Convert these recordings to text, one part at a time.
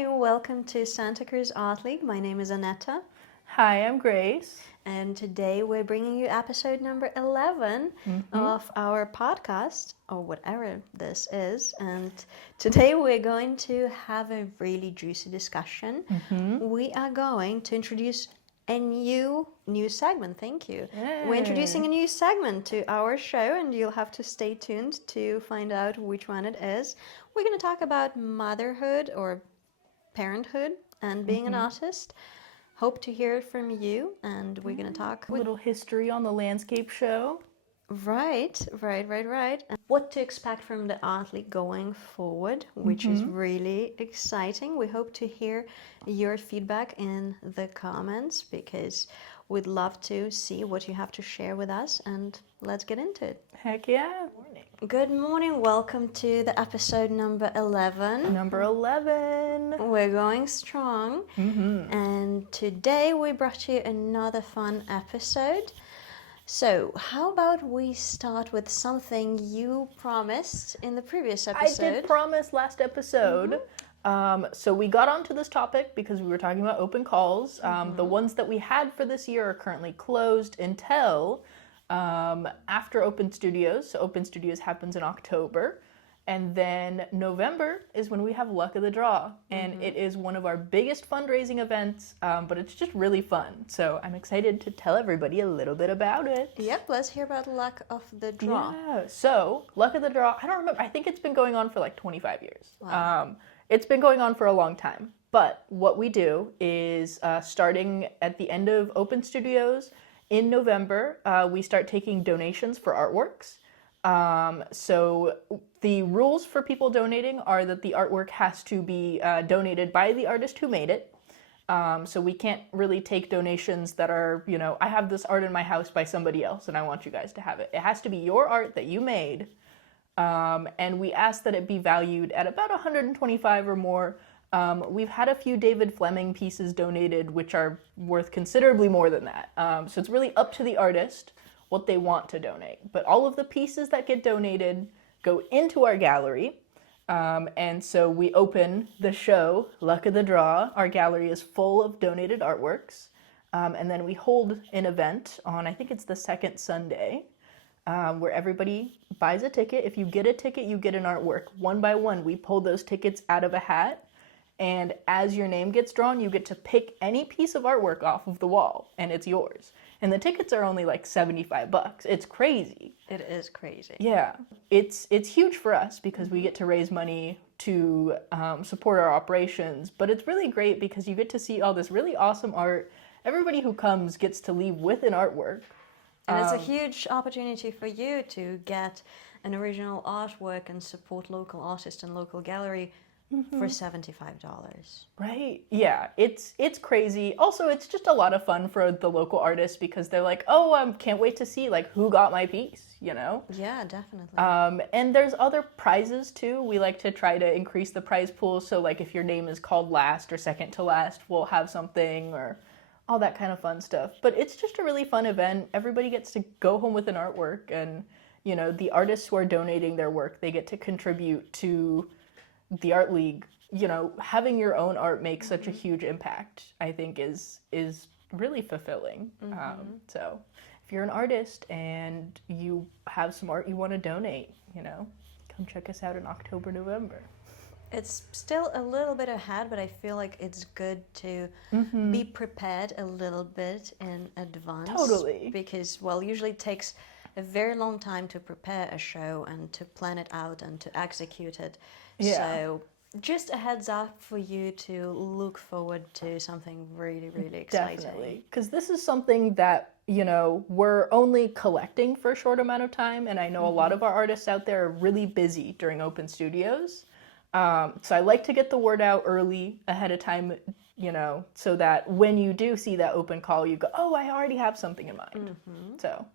Hi, welcome to Santa Cruz Art League. My name is Anetta, Hi, I'm Grace. and today we're bringing you episode number 11 of our podcast, or whatever this is. And today we're going to have a really juicy discussion. We are going to introduce a new segment. Thank you. We're introducing a new segment to our show, and you'll have to stay tuned to find out which one it is. We're going to talk about motherhood or parenthood and being an artist. Hope to hear it from you, and we're going to talk A little history on the landscape show. Right. And what to expect from the Art League going forward, which is really exciting. We hope to hear your feedback in the comments because we'd love to see what you have to share with us, and let's get into it. Heck yeah. Good morning. Welcome to the episode number 11. Number 11. We're going strong. And today we brought you another fun episode. So, how about we start with something you promised in the previous episode? I did promise last episode. So we got onto this topic because we were talking about open calls. The ones that we had for this year are currently closed until after Open Studios. So Open Studios happens in October. And then November is when we have Luck of the Draw. And it is one of our biggest fundraising events, but it's just really fun. So I'm excited to tell everybody a little bit about it. Yep, let's hear about Luck of the Draw. Yeah, so Luck of the Draw, I don't remember, I think it's been going on for like 25 years. Wow. It's been going on for a long time. But what we do is starting at the end of Open Studios in November, we start taking donations for artworks. So the rules for people donating are that the artwork has to be donated by the artist who made it. So we can't really take donations that are, I have this art in my house by somebody else and I want you guys to have it. It has to be your art that you made. And we ask that it be valued at about 125 or more. We've had a few David Fleming pieces donated, which are worth considerably more than that. So it's really up to the artist what they want to donate. But all of the pieces that get donated go into our gallery. And so we open the show, Luck of the Draw. Our gallery is full of donated artworks. And then we hold an event on, I think it's the second Sunday, where everybody buys a ticket. If you get a ticket, you get an artwork. One by one, we pull those tickets out of a hat. And as your name gets drawn, you get to pick any piece of artwork off of the wall, and it's yours. And the tickets are only like $75. It's crazy. It is crazy. Yeah, it's huge for us because we get to raise money to support our operations. But it's really great because you get to see all this really awesome art. Everybody who comes gets to leave with an artwork. And it's a huge opportunity for you to get an original artwork and support local artists and local gallery for $75. Right. Yeah, it's crazy. Also, it's just a lot of fun for the local artists because they're like, oh, I can't wait to see like who got my piece, Yeah, definitely. And there's other prizes too. We like to try to increase the prize pool. So like if your name is called last or second to last, we'll have something or all that kind of fun stuff. But it's just a really fun event. Everybody gets to go home with an artwork, and the artists who are donating their work, they get to contribute to the Art League. Having your own art make such a huge impact, I think is really fulfilling. So if you're an artist and you have some art you want to donate, come check us out in October, November. It's still a little bit ahead, but I feel like it's good to be prepared a little bit in advance. Totally. Because, usually it takes a very long time to prepare a show and to plan it out and to execute it. Yeah. So just a heads up for you to look forward to something really, really exciting. Definitely. Because this is something that, we're only collecting for a short amount of time. And I know a lot of our artists out there are really busy during Open Studios. So I like to get the word out early ahead of time, so that when you do see that open call, you go, oh, I already have something in mind. So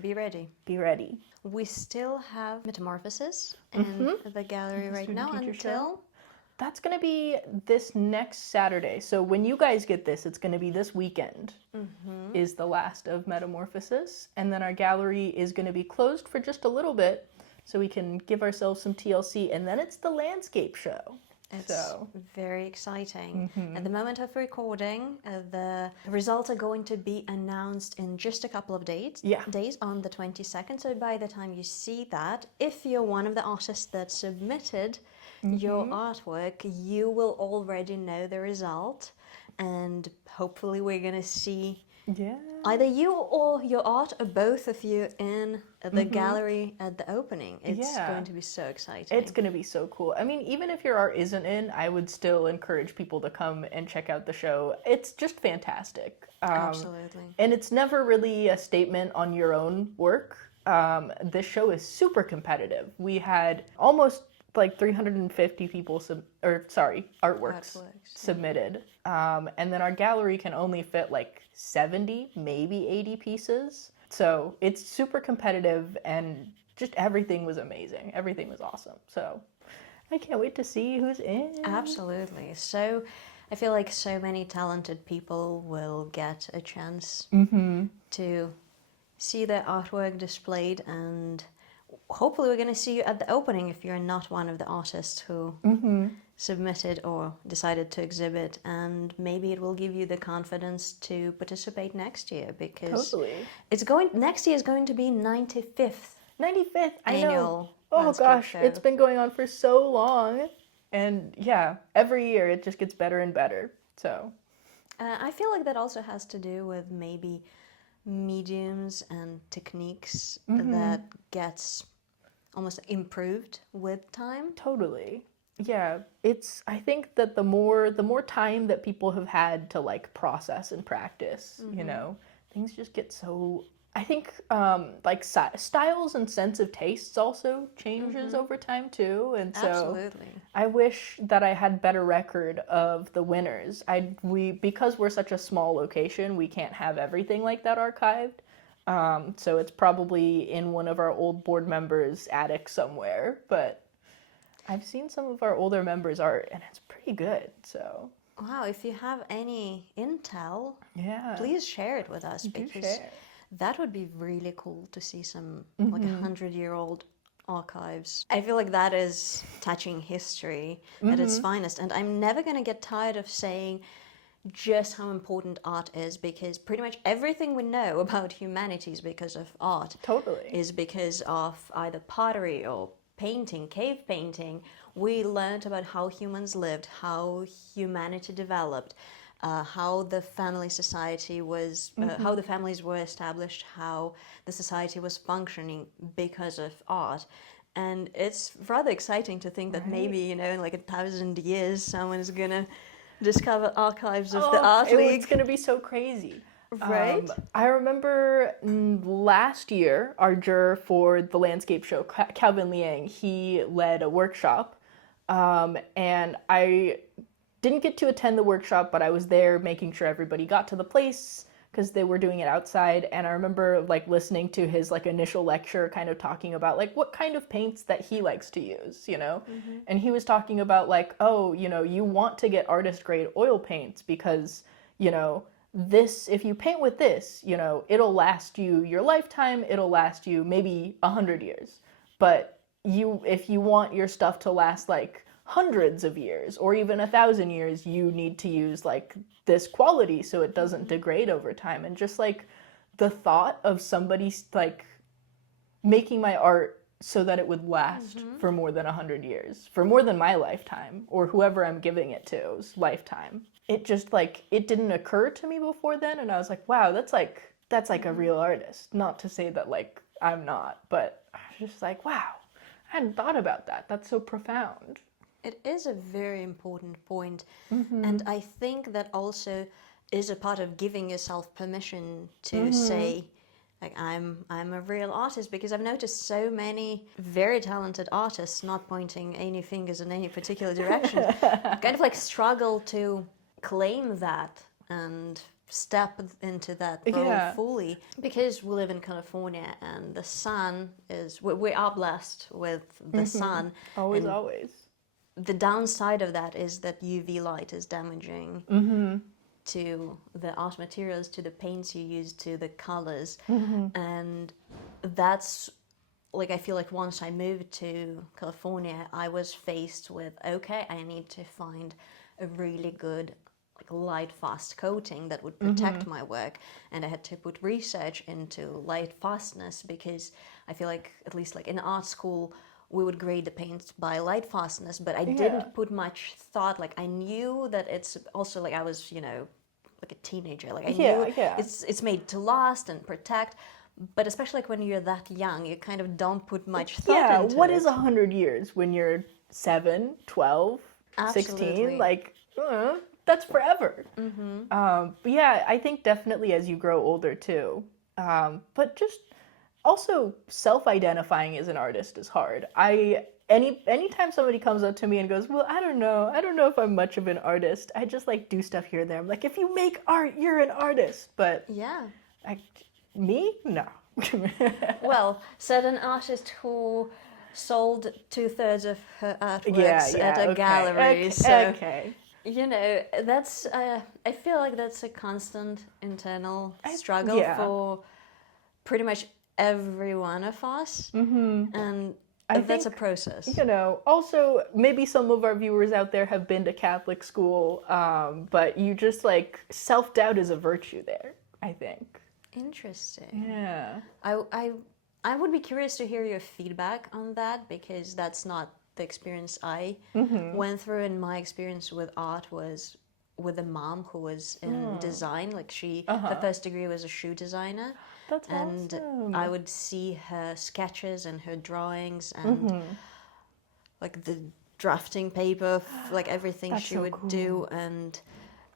be ready. Be ready. We still have Metamorphosis in the gallery right now until... That's going to be this next Saturday. So when you guys get this, it's going to be this weekend is the last of Metamorphosis. And then our gallery is going to be closed for just a little bit so we can give ourselves some TLC. And then it's the landscape show. It's So very exciting. At the moment of recording, the results are going to be announced in just a couple of days on the 22nd. So by the time you see that, if you're one of the artists that submitted your artwork, you will already know the result. And hopefully we're going to see either you or your art, or both of you, in the gallery at the opening. It's going to be so exciting. It's going to be so cool. I mean, even if your art isn't in, I would still encourage people to come and check out the show. It's just fantastic. Absolutely. And it's never really a statement on your own work. This show is super competitive. We had almost like 350 people artworks submitted. And then our gallery can only fit like 70, maybe 80 pieces. So it's super competitive, and just everything was amazing. Everything was awesome. So I can't wait to see who's in. Absolutely. So I feel like so many talented people will get a chance to see their artwork displayed, and hopefully we're going to see you at the opening if you're not one of the artists who submitted or decided to exhibit, and maybe it will give you the confidence to participate next year, because next year is going to be 95th I annual know. Oh gosh, show. It's been going on for so long, and every year it just gets better and better. So I feel like that also has to do with maybe mediums and techniques that gets almost improved with time. Totally. Yeah, I think that the more time that people have had to like process and practice, things just get so, I think like styles and sense of tastes also changes over time too, and so Absolutely. I wish that I had better record of the winners. Because we're such a small location, we can't have everything like that archived. So it's probably in one of our old board members' attic somewhere, but I've seen some of our older members' art, and it's pretty good. So wow, if you have any intel, please share it with us, because that would be really cool to see some like 100-year-old archives. I feel like that is touching history at its finest, and I'm never going to get tired of saying just how important art is, because pretty much everything we know about humanity is because of art. Totally. Is because of either pottery or painting, cave painting. We learned about how humans lived, how humanity developed, how the family society was, how the families were established, how the society was functioning because of art. And it's rather exciting to think that maybe, in like 1,000 years, someone is gonna discover archives of the Art League. It's gonna be so crazy. Right? I remember last year, our juror for the landscape show, Calvin Liang, he led a workshop, and I didn't get to attend the workshop, but I was there making sure everybody got to the place because they were doing it outside. And I remember like listening to his like initial lecture, kind of talking about like what kind of paints that he likes to use, and he was talking about like, oh, you want to get artist grade oil paints because, this, if you paint with this, it'll last you your lifetime, it'll last you maybe 100 years. But if you want your stuff to last like hundreds of years or even 1,000 years, you need to use like this quality so it doesn't degrade over time. And just like the thought of somebody like making my art so that it would last for more than 100 years, for more than my lifetime or whoever I'm giving it to's lifetime. It just like, it didn't occur to me before then. And I was like, wow, that's like a real artist. Not to say that like I'm not, but I was just like, wow, I hadn't thought about that. That's so profound. It is a very important point. And I think that also is a part of giving yourself permission to say, like, I'm a real artist, because I've noticed so many very talented artists, not pointing any fingers in any particular direction, kind of like struggle to claim that and step into that role fully, because we live in California and the sun is, we are blessed with the sun. Always. The downside of that is that UV light is damaging to the art materials, to the paints you use, to the colors. And that's like I feel like once I moved to California, I was faced with, okay, I need to find a really good like light fast coating that would protect my work, and I had to put research into light fastness, because I feel like at least like in art school we would grade the paints by light fastness, but I didn't put much thought. Like I knew that it's also like I was, you know, like a teenager, like I knew it's made to last and protect. But especially like when you're that young, you kind of don't put much thought into what it. is 100 years when you're 7, 12, 16? Absolutely. Like, that's forever. But yeah, I think definitely as you grow older too. But just also self-identifying as an artist is hard. Anytime somebody comes up to me and goes, well, I don't know if I'm much of an artist. I just like do stuff here and there. I'm like, if you make art, you're an artist. But Yeah. me? No. Well, said an artist who sold 2/3 of her artworks at a gallery. So, you know, that's, I feel like that's a constant internal struggle for pretty much every one of us. And I that's think, a process. You know, also maybe some of our viewers out there have been to Catholic school, but you just like self-doubt is a virtue there, I think. Interesting. Yeah. I would be curious to hear your feedback on that, because that's not the experience I went through. And my experience with art was with a mom who was in design. Like her first degree was a shoe designer. That's and awesome. I would see her sketches and her drawings and like the drafting paper, like everything she would do, and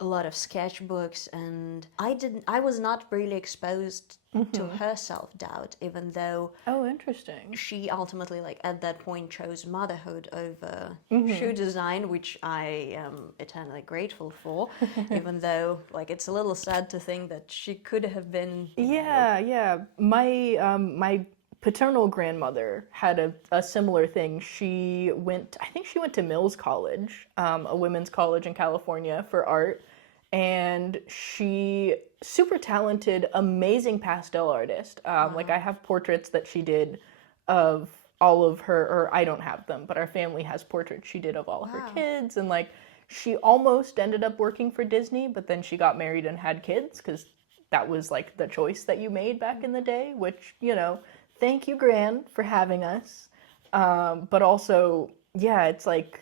a lot of sketchbooks. And I was not really exposed to her self-doubt, even though interesting. she ultimately, like at that point, chose motherhood over shoe design, which I am eternally grateful for. Even though, like, it's a little sad to think that she could have been. Yeah. My paternal grandmother had a similar thing. I think she went to Mills College, a women's college in California for art, and she super talented, amazing pastel artist. Like I have portraits that she did of all of her, or I don't have them, but our family has portraits she did of all her kids, and like she almost ended up working for Disney, but then she got married and had kids because that was like the choice that you made back in the day, which, you know, thank you, Gran, for having us. But also, yeah, it's like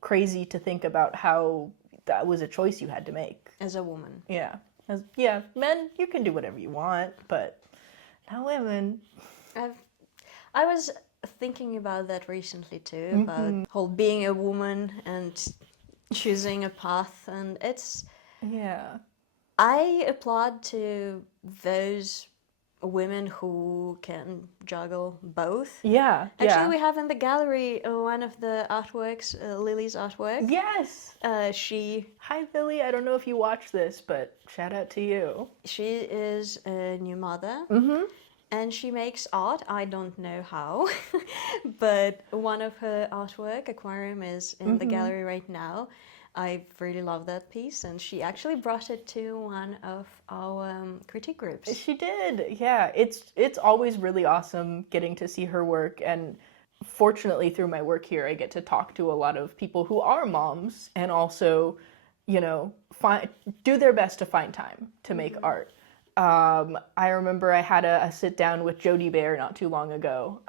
crazy to think about how that was a choice you had to make. As a woman. Yeah. Men, you can do whatever you want, but not women. I was thinking about that recently too, about whole being a woman and choosing a path, and it's. Yeah. I applaud to those women who can juggle both. Yeah. Actually, we have in the gallery one of the artworks, Lily's artwork. Yes. Hi, Lily. I don't know if you watch this, but shout out to you. She is a new mother. And she makes art. I don't know how, but one of her artwork, Aquarium, is in the gallery right now. I really love that piece, and she actually brought it to one of our critique groups. She did, yeah. It's always really awesome getting to see her work, and fortunately through my work here, I get to talk to a lot of people who are moms and also, you know, do their best to find time to make art. I remember I had a sit down with Jody Bear not too long ago,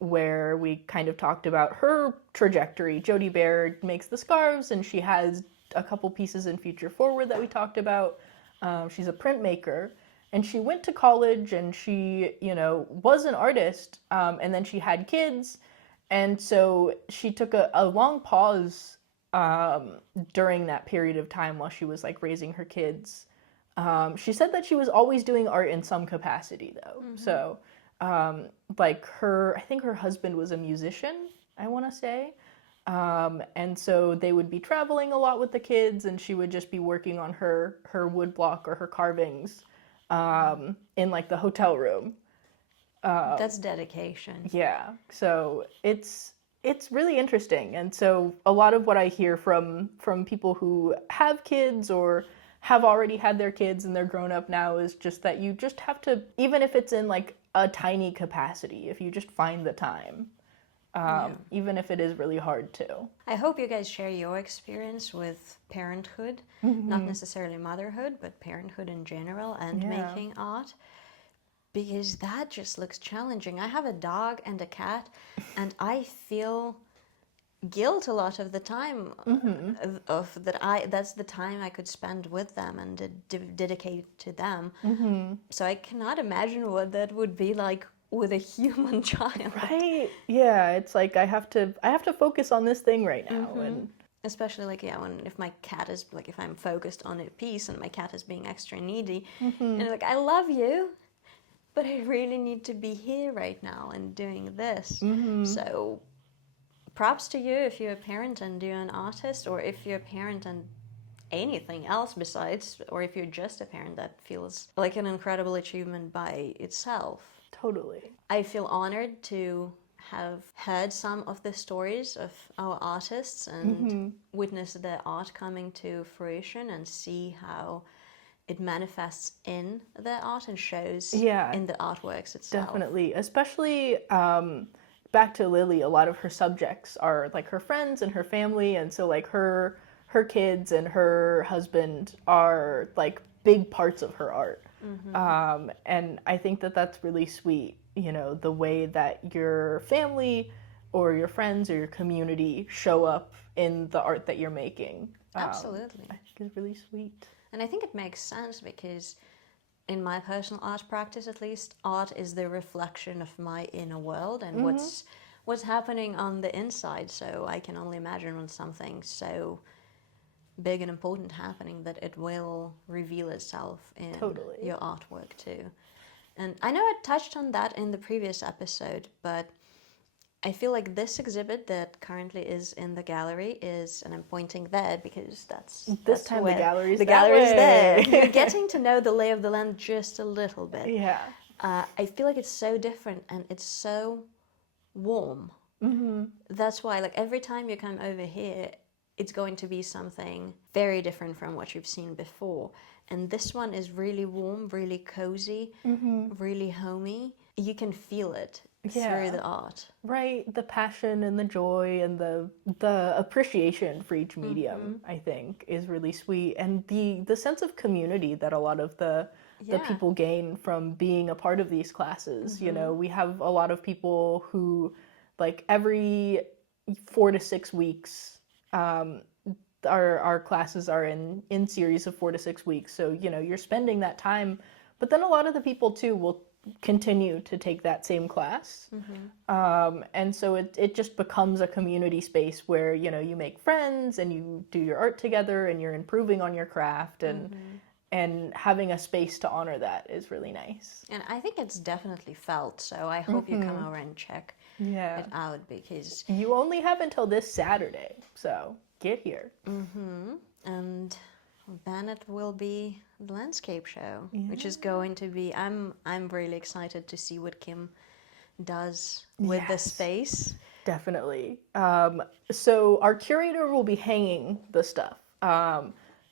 where we kind of talked about her trajectory. Jody Bear makes the scarves, and she has a couple pieces in Future Forward that we talked about. She's a printmaker, and she went to college, and she, you know, was an artist, and then she had kids, and so she took a long pause during that period of time while she was like raising her kids. She said that she was always doing art in some capacity, though. So like I think her husband was a musician, I want to say. And so they would be traveling a lot with the kids, and she would just be working on her woodblock or her carvings in like the hotel room. That's dedication. Yeah. So it's really interesting. And so a lot of what I hear from people who have kids or have already had their kids and they're grown up now is just that you just have to, even if it's in like a tiny capacity if you just find the time, even if it is really hard to. I hope you guys share your experience with parenthood, not necessarily motherhood, but parenthood in general and making art, because that just looks challenging. I have a dog and a cat, and I feel guilt a lot of the time of that that's the time I could spend with them and dedicate to them. So I cannot imagine what that would be like with a human child. Right? Yeah, it's like I have to focus on this thing right now. And especially like if my cat is like, if I'm focused on a piece and my cat is being extra needy, and like, I love you, but I really need to be here right now and doing this. So props to you if you're a parent and you're an artist, or if you're a parent and anything else besides, or if you're just a parent, that feels like an incredible achievement by itself. Totally. I feel honored to have heard some of the stories of our artists and witness their art coming to fruition and see how it manifests in their art and shows in the artworks itself. Definitely. Especially back to Lily, a lot of her subjects are like her friends and her family, and so like her kids and her husband are like big parts of her art. And I think that that's really sweet, you know, the way that your family or your friends or your community show up in the art that you're making. Absolutely. I think is really sweet. And I think it makes sense because in my personal art practice, at least, art is the reflection of my inner world and what's happening on the inside. So I can only imagine when something so big and important happening that it will reveal itself in your artwork too. And I know I touched on that in the previous episode, but I feel like this exhibit that currently is in the gallery is, and I'm pointing there because that's time where the gallery's there. You're getting to know the lay of the land just a little bit. Yeah. I feel like it's so different and it's so warm. That's why, like, every time you come over here, it's going to be something very different from what you've seen before. And this one is really warm, really cozy, really homey. You can feel it through the art. Right, the passion and the joy and the appreciation for each medium, I think, is really sweet. And the sense of community that a lot of the people gain from being a part of these classes. You know, we have a lot of people who, like, every 4 to 6 weeks, our classes are in series of 4 to 6 weeks. So, you know, you're spending that time, but then a lot of the people too will continue to take that same class. And so it just becomes a community space where, you know, you make friends and you do your art together and you're improving on your craft, and having a space to honor that is really nice. And I think it's definitely felt, so I hope you come over and check it out, because you only have until this Saturday, so get here. And then it will be the landscape show, which is going to be, I'm really excited to see what Kim does with the space. Definitely. So our curator will be hanging the stuff.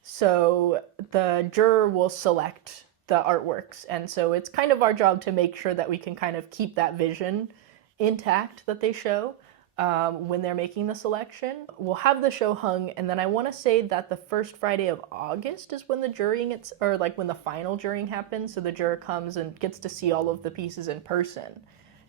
So the juror will select the artworks, and so it's kind of our job to make sure that we can kind of keep that vision intact that they show when they're making the selection. We'll have the show hung, and then I want to say that the first Friday of August is when the jurying, or like when the final jurying happens. So the juror comes and gets to see all of the pieces in person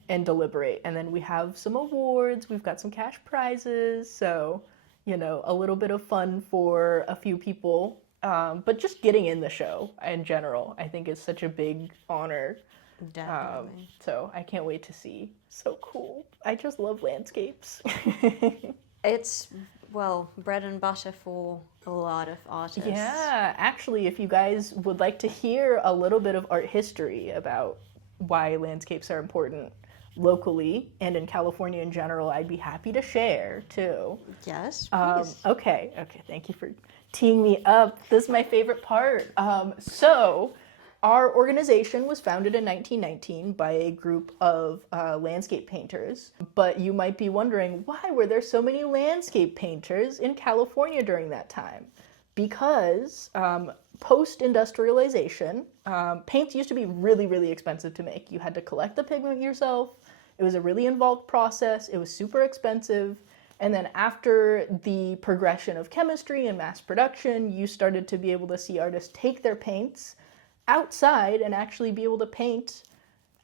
and deliberate. And then we have some awards, we've got some cash prizes, so, you know, a little bit of fun for a few people. But just getting in the show in general, I think, is such a big honor. Definitely. So I can't wait to see. So cool. I just love landscapes. It's, well, bread and butter for a lot of artists. Yeah, actually, if you guys would like to hear a little bit of art history about why landscapes are important locally and in California in general, I'd be happy to share too. Yes, please. Okay, thank you for teeing me up. This is my favorite part. So our organization was founded in 1919 by a group of landscape painters, but you might be wondering, why were there so many landscape painters in California during that time? because post-industrialization, paints used to be really, really expensive to make. You had to collect the pigment yourself. It was a really involved process. It was super expensive. And then after the progression of chemistry and mass production, you started to be able to see artists take their paints outside and actually be able to paint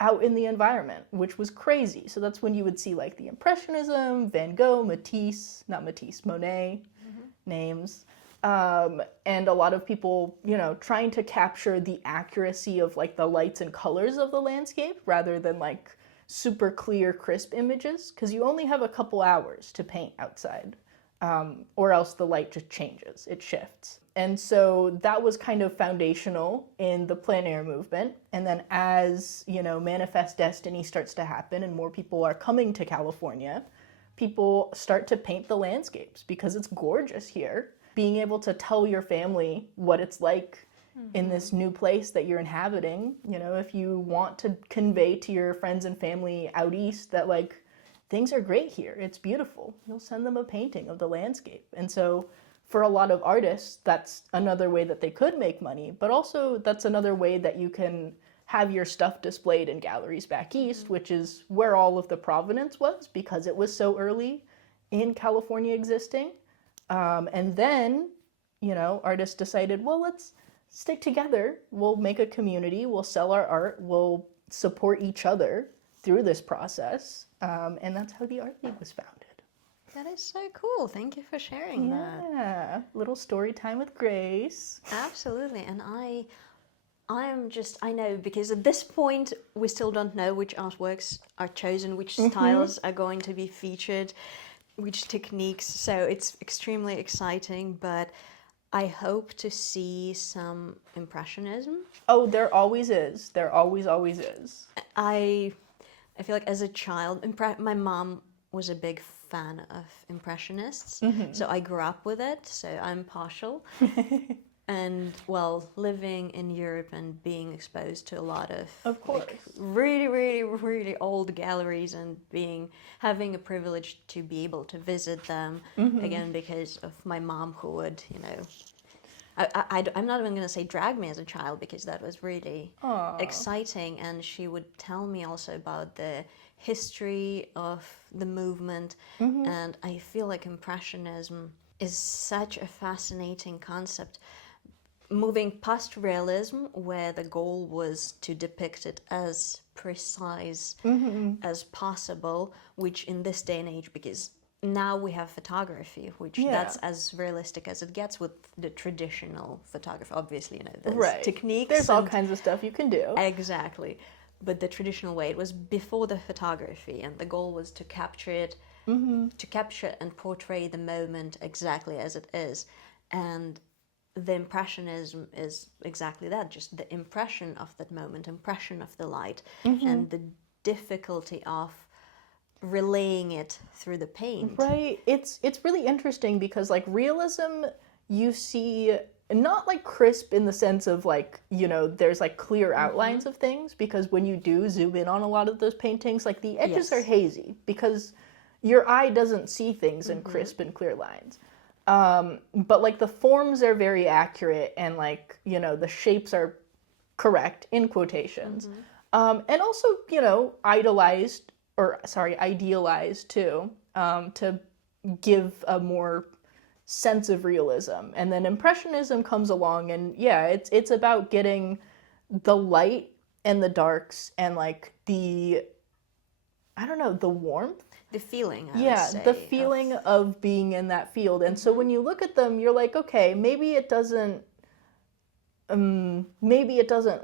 out in the environment, which was crazy. So that's when you would see like the Impressionism, Van Gogh, Monet, names. And a lot of people, trying to capture the accuracy of like the lights and colors of the landscape rather than like super clear, crisp images, because you only have a couple hours to paint outside, or else the light just changes, it shifts. And so that was kind of foundational in the plein air movement. And then as, Manifest Destiny starts to happen and more people are coming to California, people start to paint the landscapes because it's gorgeous here. Being able to tell your family what it's like in this new place that you're inhabiting, if you want to convey to your friends and family out east that like things are great here, it's beautiful, you'll send them a painting of the landscape. And so for a lot of artists, that's another way that they could make money, but also that's another way that you can have your stuff displayed in galleries back east, which is where all of the provenance was because it was so early in California existing. And then, artists decided, well, let's stick together. We'll make a community. We'll sell our art. We'll support each other through this process. And that's how the Art League was founded. That is so cool. Thank you for sharing that. Yeah, little story time with Grace. Absolutely. And I know because at this point we still don't know which artworks are chosen, which styles are going to be featured, which techniques. So it's extremely exciting, but I hope to see some Impressionism. Oh, there always is. There always is. I feel like as a child, my mom was a big fan of Impressionists, so I grew up with it, so I'm partial. And well, living in Europe and being exposed to a lot of course, like, really, really, really old galleries and having a privilege to be able to visit them again because of my mom who would, I'm not even going to say drag me as a child because that was really exciting, and she would tell me also about the history of the movement, and I feel like Impressionism is such a fascinating concept. Moving past realism, where the goal was to depict it as precise as possible, which in this day and age, because now we have photography, which that's as realistic as it gets with the traditional photography. Obviously, there's techniques. There's all kinds of stuff you can do. Exactly. But the traditional way, it was before the photography, and the goal was to capture it, to capture and portray the moment exactly as it is. And the Impressionism is exactly that, just the impression of that moment, impression of the light, and the difficulty of relaying it through the paint. Right. It's really interesting because like realism, you see not like crisp in the sense of like, there's like clear outlines of things, because when you do zoom in on a lot of those paintings, like the edges are hazy because your eye doesn't see things in crisp and clear lines. But like the forms are very accurate and like, the shapes are correct in quotations. And also, idealized too, to give a more sense of realism. And then Impressionism comes along and it's about getting the light and the darks and like the warmth. The feeling, the feeling of being in that field. And so when you look at them, you're like, okay, maybe it doesn't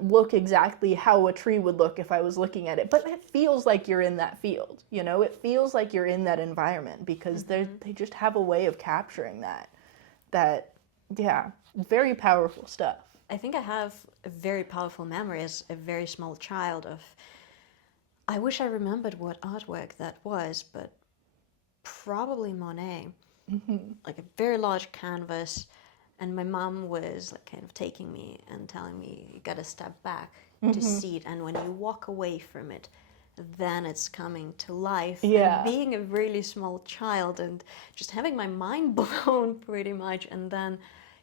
look exactly how a tree would look if I was looking at it, but it feels like you're in that field. It feels like you're in that environment because they just have a way of capturing that very powerful stuff. I think I have a very powerful memory as a very small child of, I wish I remembered what artwork that was, but probably Monet. Like a very large canvas, and my mom was like kind of taking me and telling me, you gotta step back to see it, and when you walk away from it, then it's coming to life. And being a really small child and just having my mind blown pretty much, and then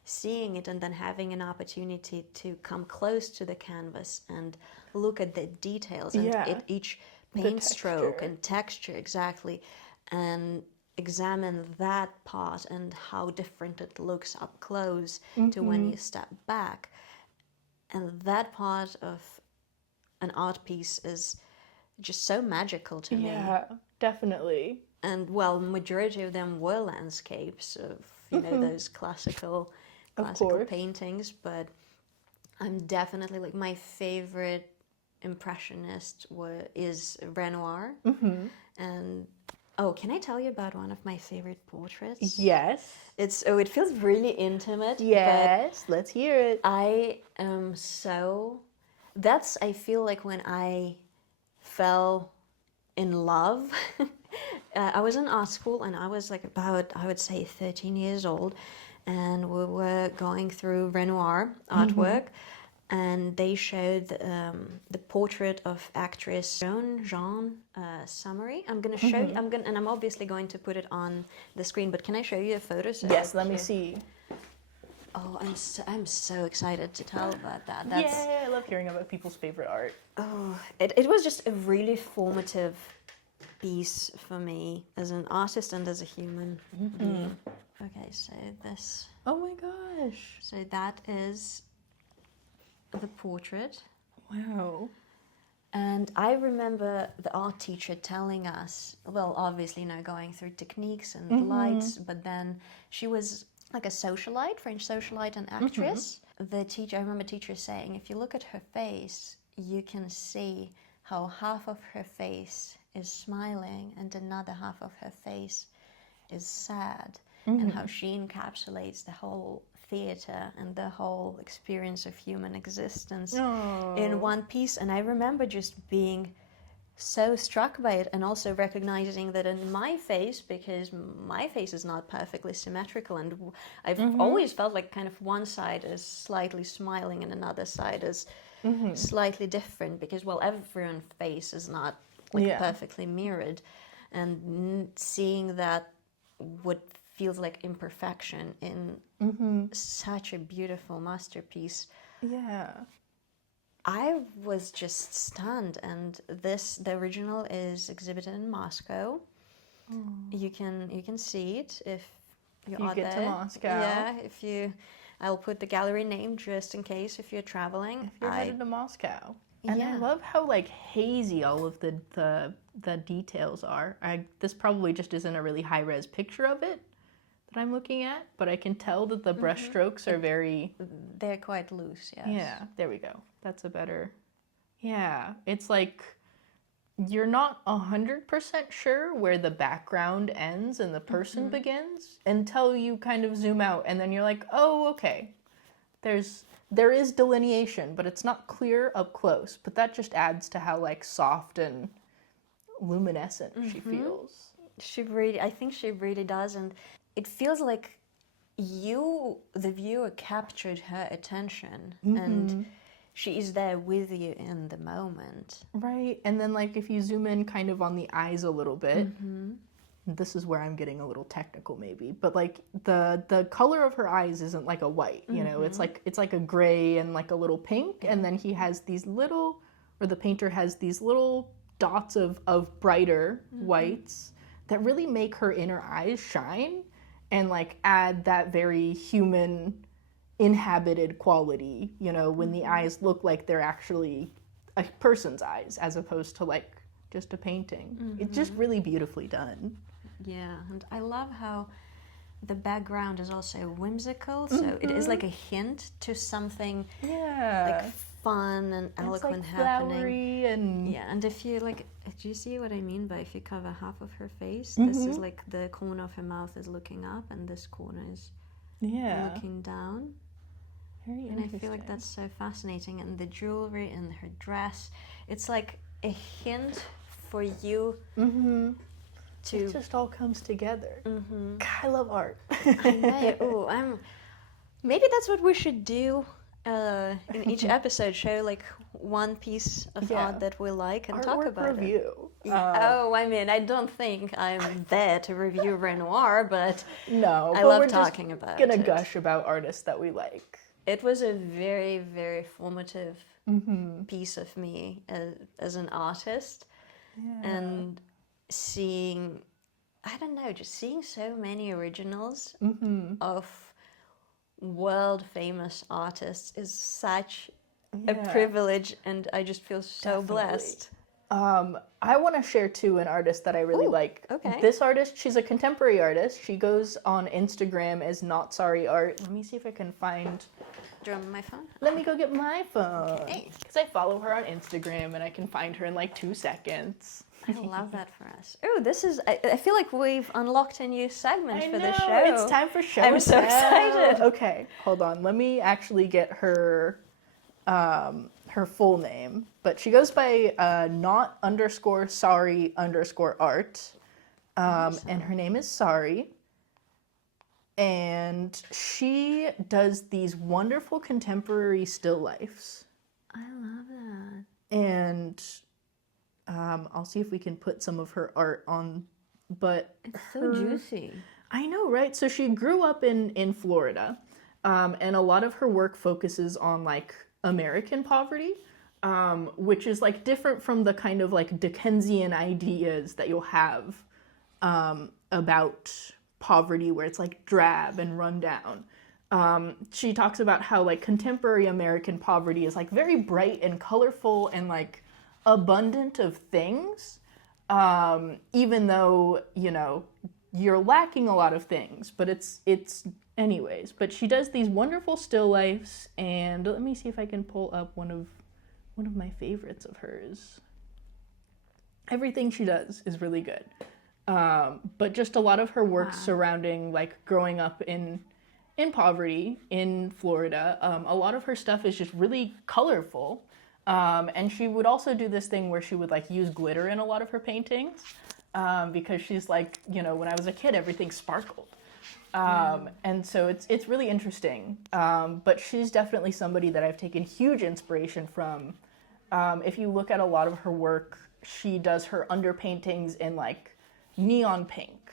seeing it and then having an opportunity to come close to the canvas and look at the details and each paint stroke and texture, exactly, and examine that part and how different it looks up close to when you step back. And that part of an art piece is just so magical to me. Yeah, definitely. And well, majority of them were landscapes of, you know, those classical paintings, but I'm definitely, like, my favorite impressionist is Renoir. And oh, can I tell you about one of my favorite portraits? Yes. It feels really intimate. Yes, let's hear it. I am I feel like when I fell in love. I was in art school and I was like about, I would say, 13 years old, and we were going through Renoir artwork, and they showed the portrait of actress Jean Summary. I'm going to show you, and I'm obviously going to put it on the screen, but can I show you a photo? Yes, let me see. Oh, I'm so excited to tell about that. Yeah, I love hearing about people's favorite art. Oh, it was just a really formative piece for me as an artist and as a human being. Okay, so this. Oh my gosh. So that is the portrait. Wow. And I remember the art teacher telling us, well, obviously, you know, going through techniques and lights, but then she was like a socialite, French socialite and actress. I remember teacher saying, if you look at her face, you can see how half of her face is smiling and another half of her face is sad, and how she encapsulates the whole theater and the whole experience of human existence in one piece. And I remember just being so struck by it, and also recognizing that in my face, because my face is not perfectly symmetrical, and I've always felt like kind of one side is slightly smiling and another side is slightly different, because, well, everyone's face is not like perfectly mirrored, and seeing that what feels like imperfection in such a beautiful masterpiece. Yeah. I was just stunned, and the original is exhibited in Moscow. You can see it if you are get there. to Moscow. Yeah, I'll put the gallery name just in case if you're traveling. If you're headed to Moscow. And Yeah. I love how like hazy all of the details are. This probably just isn't a really high res picture of it that I'm looking at, but I can tell that the brush strokes are They're quite loose, yes. Yeah, there we go. That's a better. Yeah, it's like you're not 100% sure where the background ends and the person begins until you kind of zoom out, and then you're like, oh, okay. There is delineation, but it's not clear up close. But that just adds to how like soft and luminescent she feels. I think she really does, and it feels like the viewer, captured her attention, and she is there with you in the moment. Right, and then like if you zoom in kind of on the eyes a little bit, this is where I'm getting a little technical maybe, but like the color of her eyes isn't like a white, you know, it's like a gray and like a little pink, and then the painter has these little dots of brighter whites that really make her inner eyes shine and like add that very human inhabited quality, you know, when the eyes look like they're actually a person's eyes as opposed to like just a painting. It's just really beautifully done. Yeah, and I love how the background is also whimsical, so it is like a hint to something like fun and eloquent it's like happening. Flowery and yeah, and if you like, do you see what I mean by if you cover half of her face? This is like the corner of her mouth is looking up, and this corner is looking down. Very and I feel like that's so fascinating. And the jewelry and her dress, it's like a hint for you to. It just all comes together. God, I love art. I know. Maybe that's what we should do in each episode show like one piece of art that we like and talk Artwork about review. it. I mean, I don't think I'm there to review Renoir, but No, I but love we're talking just about gonna it. gush about artists that we like. It was a very, very formative piece of me as an artist, and seeing, I don't know, just seeing so many originals of world famous artists is such a privilege, and I just feel so blessed. I want to share too an artist that I really like. Okay. This artist, she's a contemporary artist. She goes on Instagram as Not Sorry Art. Let me see if I can find. Do you want my phone? Let me go get my phone. Okay. Because I follow her on Instagram and I can find her in like 2 seconds. I love that for us. Oh, this is, I feel like we've unlocked a new segment for the show. It's time for show. I'm so excited. Okay, hold on. Let me actually get her her full name. But she goes by not_sorry_art. And her name is Sorry. And she does these wonderful contemporary still lifes. I love that. And I'll see if we can put some of her art on. But It's so juicy. I know, right? So she grew up in Florida, and a lot of her work focuses on like American poverty, which is like different from the kind of like Dickensian ideas that you'll have about poverty, where it's like drab and run down. She talks about how like contemporary American poverty is like very bright and colorful and like abundant of things, even though, you know, you're lacking a lot of things, but it's anyways. But she does these wonderful still lifes, and let me see if I can pull up one of my favorites of hers. Everything she does is really good. But just a lot of her work surrounding like growing up in poverty in Florida. A lot of her stuff is just really colorful. And she would also do this thing where she would like use glitter in a lot of her paintings, because she's like, you know, when I was a kid, everything sparkled. And so it's really interesting. But she's definitely somebody that I've taken huge inspiration from. If you look at a lot of her work, she does her underpaintings in like neon pink,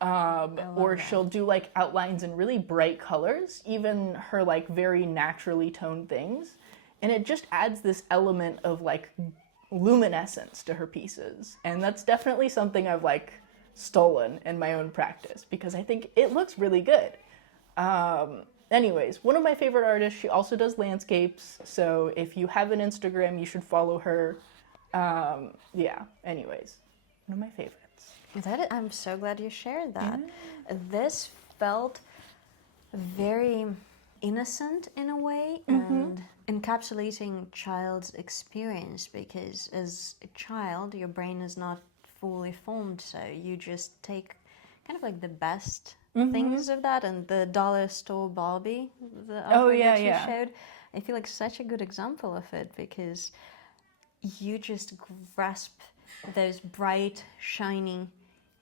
or she'll do like outlines in really bright colors, even her like very naturally toned things. And it just adds this element of like luminescence to her pieces. And that's definitely something I've like stolen in my own practice because I think it looks really good. Anyways, one of my favorite artists, she also does landscapes. So if you have an Instagram, you should follow her. Anyways, one of my favorites. I'm so glad you shared that. This felt very innocent in a way, and encapsulating child's experience, because as a child your brain is not fully formed, so you just take kind of like the best things of that. And the dollar store Barbie, the artwork that you showed, I feel like such a good example of it, because you just grasp those bright shiny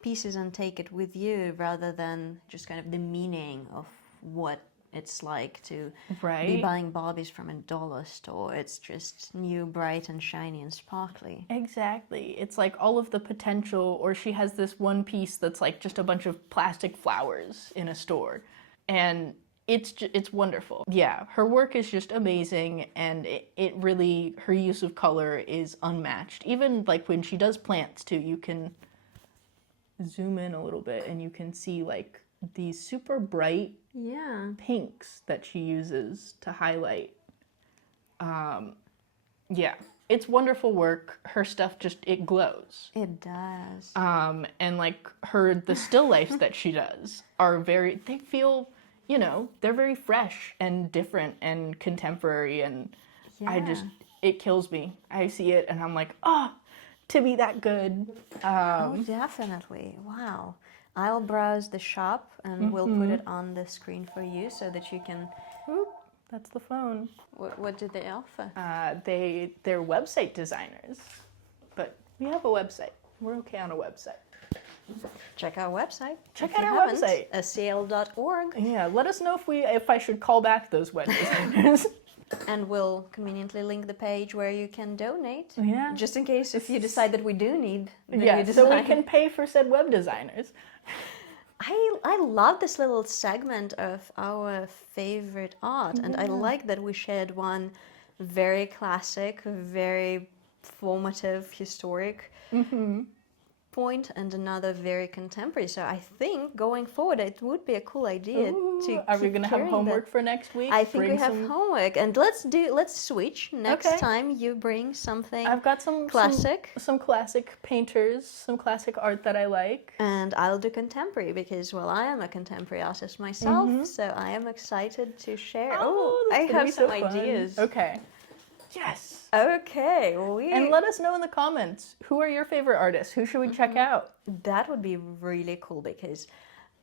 pieces and take it with you, rather than just kind of the meaning of what it's like to be buying Barbies from a dollar store. It's just new, bright and shiny and sparkly. Exactly. It's like all of the potential, or she has this one piece that's like just a bunch of plastic flowers in a store. And it's wonderful. Yeah, her work is just amazing, and it really, her use of color is unmatched. Even like when she does plants too, you can zoom in a little bit and you can see like these super bright pinks that she uses to highlight. It's wonderful work. Her stuff just, it glows. It does. And like the still lifes that she does are they feel, you know, they're very fresh and different and contemporary, and it kills me. I see it and I'm like, to be that good. Oh, definitely. Wow. I'll browse the shop and we'll put it on the screen for you so that you can... Oop, that's the phone. What did they offer? They're website designers, but we have a website. We're okay on a website. Check our website. Check out our website. SCAL.org. Yeah, let us know if I should call back those web designers. And we'll conveniently link the page where you can donate. Yeah. Just in case if you decide that we do need the new Yeah, design. so we can pay for said web designers. I love this little segment of our favorite art, and I like that we shared one very classic, very formative, historic point, and another very contemporary. So I think going forward, it would be a cool idea to. Are we keep gonna have carrying homework that. for next week? I think we Bring have some... homework, and let's switch. Next Okay. time you bring something I've got some classic. some classic painters, some classic art that I like. And I'll do contemporary because, well, I am a contemporary artist myself, so I am excited to share. Oh, I that's gonna have be some so fun. ideas. Okay. Yes. Okay, And let us know in the comments, who are your favorite artists? Who should we check out? that would be really cool because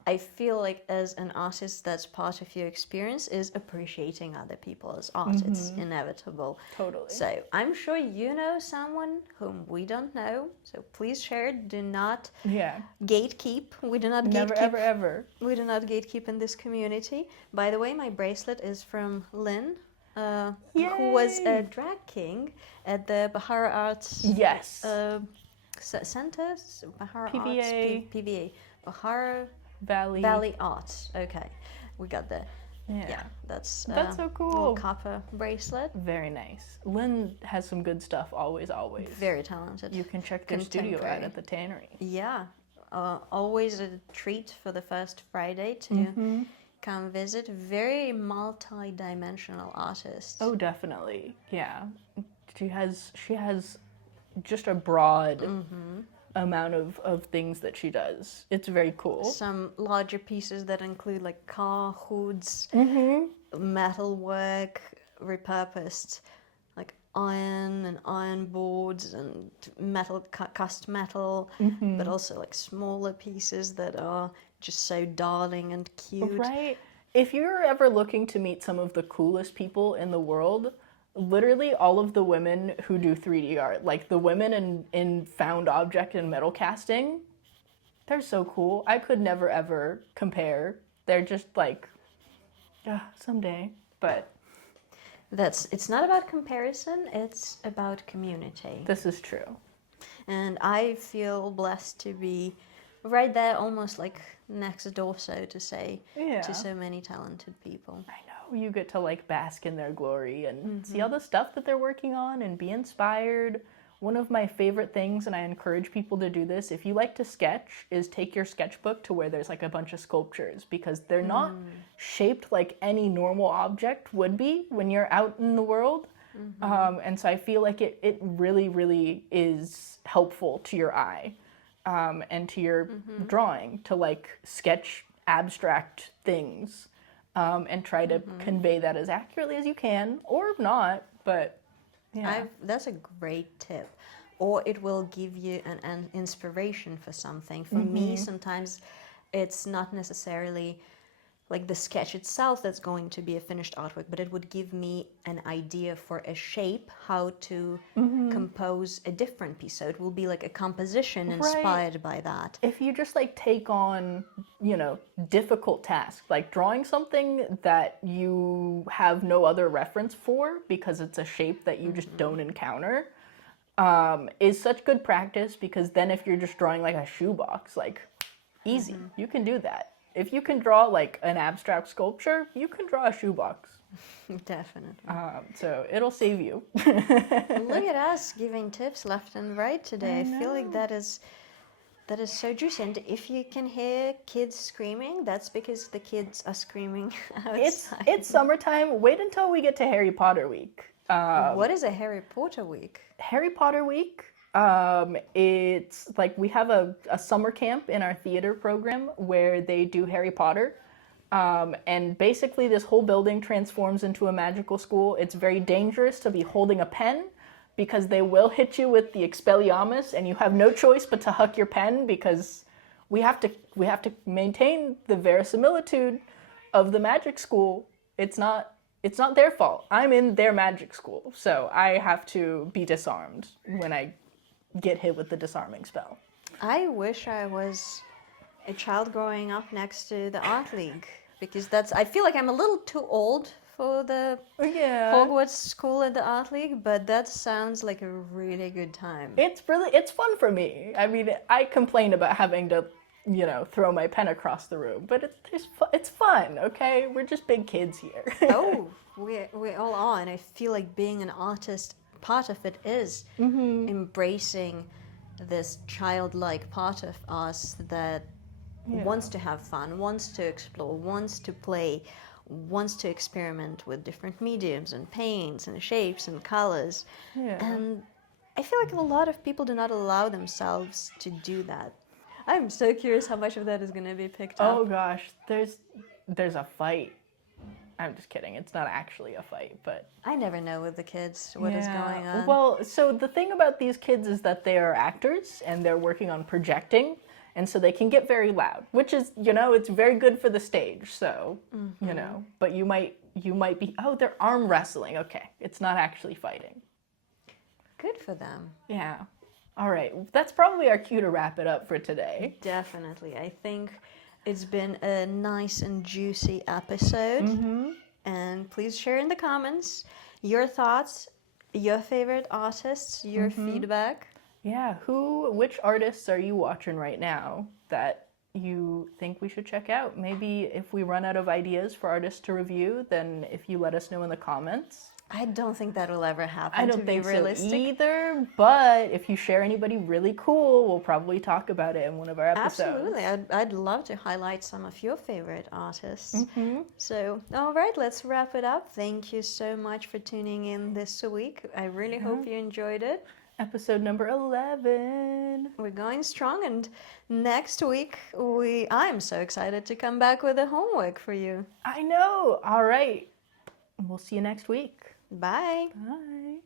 I feel like as an artist, that's part of your experience is appreciating other people's art. It's inevitable. Totally. So I'm sure you know someone whom we don't know. So please share it. Do not Yeah. gatekeep. We do not Never, gatekeep. ever, ever. We do not gatekeep in this community. By the way, my bracelet is from Lynn, who was a Yay! drag king at the Bahara Arts Yes. Center, Bahara PVA. Arts, PVA, Bahara Valley. Valley Arts. Okay, we got the Yeah. that's so cool. little copper bracelet. Very nice. Lynn has some good stuff, always. Very talented. You can check their studio out Contemporary. at the Tannery. Yeah, always a treat for the first Friday to come visit. Very multi-dimensional artist. Oh, definitely. Yeah. She has just a broad amount of things that she does. It's very cool. Some larger pieces that include like car hoods, metal work, repurposed like iron and iron boards and metal cast metal, but also like smaller pieces that are just so darling and cute. Right? If you're ever looking to meet some of the coolest people in the world, literally all of the women who do 3D art, like the women in found object and metal casting, they're so cool. I could never ever compare. They're just like, someday. But It's not about comparison, it's about community. this is true. And I feel blessed to be right there, almost like next door, so to say, Yeah. to so many talented people. I know. You get to like bask in their glory and see all the stuff that they're working on and be inspired. One of my favorite things, and I encourage people to do this, if you like to sketch, is take your sketchbook to where there's like a bunch of sculptures, because they're not shaped like any normal object would be when you're out in the world. And so I feel like it really, really is helpful to your eye and to your drawing to like sketch abstract things and try to convey that as accurately as you can, or not, but yeah. That's a great tip. Or it will give you an inspiration for something. For me, sometimes it's not necessarily like the sketch itself that's going to be a finished artwork, but it would give me an idea for a shape, how to compose a different piece. So it will be like a composition inspired by that. If you just like take on, difficult tasks, like drawing something that you have no other reference for because it's a shape that you just don't encounter, is such good practice, because then if you're just drawing like a shoebox, like easy, you can do that. If you can draw like an abstract sculpture, you can draw a shoebox. Definitely. So it'll save you. Look at us giving tips left and right today. I feel like that is so juicy. And if you can hear kids screaming, that's because the kids are screaming outside. It's summertime. Wait until we get to Harry Potter week. What is a Harry Potter week? Harry Potter week. It's like we have a summer camp in our theater program where they do Harry Potter. And basically this whole building transforms into a magical school. It's very dangerous to be holding a pen, because they will hit you with the Expelliarmus and you have no choice but to huck your pen, because we have to maintain the verisimilitude of the magic school. It's not their fault. I'm in their magic school, so I have to be disarmed when I get hit with the disarming spell. I wish I was a child growing up next to the art league, because I feel like I'm a little too old for the Yeah. Hogwarts School at the Art League, but that sounds like a really good time. It's fun for me. I mean, I complain about having to, throw my pen across the room, but it's fun, okay? We're just big kids here. Oh, we all are, and I feel like being an artist, part of it is embracing this childlike part of us that wants to have fun, wants to explore, wants to play, wants to experiment with different mediums and paints and shapes and colors. Yeah. And I feel like a lot of people do not allow themselves to do that. I'm so curious how much of that is going to be picked up. Oh gosh, there's a fight. I'm just kidding. It's not actually a fight, but I never know with the kids what is going on. Well, so the thing about these kids is that they are actors and they're working on projecting, and so they can get very loud, which is, it's very good for the stage. So, but you might be, oh, they're arm wrestling. Okay, it's not actually fighting. Good for them. Yeah. All right. That's probably our cue to wrap it up for today. Definitely. I think it's been a nice and juicy episode. And please share in the comments your thoughts, your favorite artists, your feedback. Yeah. Which artists are you watching right now that you think we should check out? Maybe if we run out of ideas for artists to review, then if you let us know in the comments. I don't think that will ever happen. I don't to think be realistic. so either, but if you share anybody really cool, we'll probably talk about it in one of our episodes. Absolutely. I'd love to highlight some of your favorite artists. So, all right, let's wrap it up. Thank you so much for tuning in this week. I really hope you enjoyed it. Episode number 11. We're going strong, and next week I'm so excited to come back with a homework for you. I know. All right. We'll see you next week. Bye. Bye.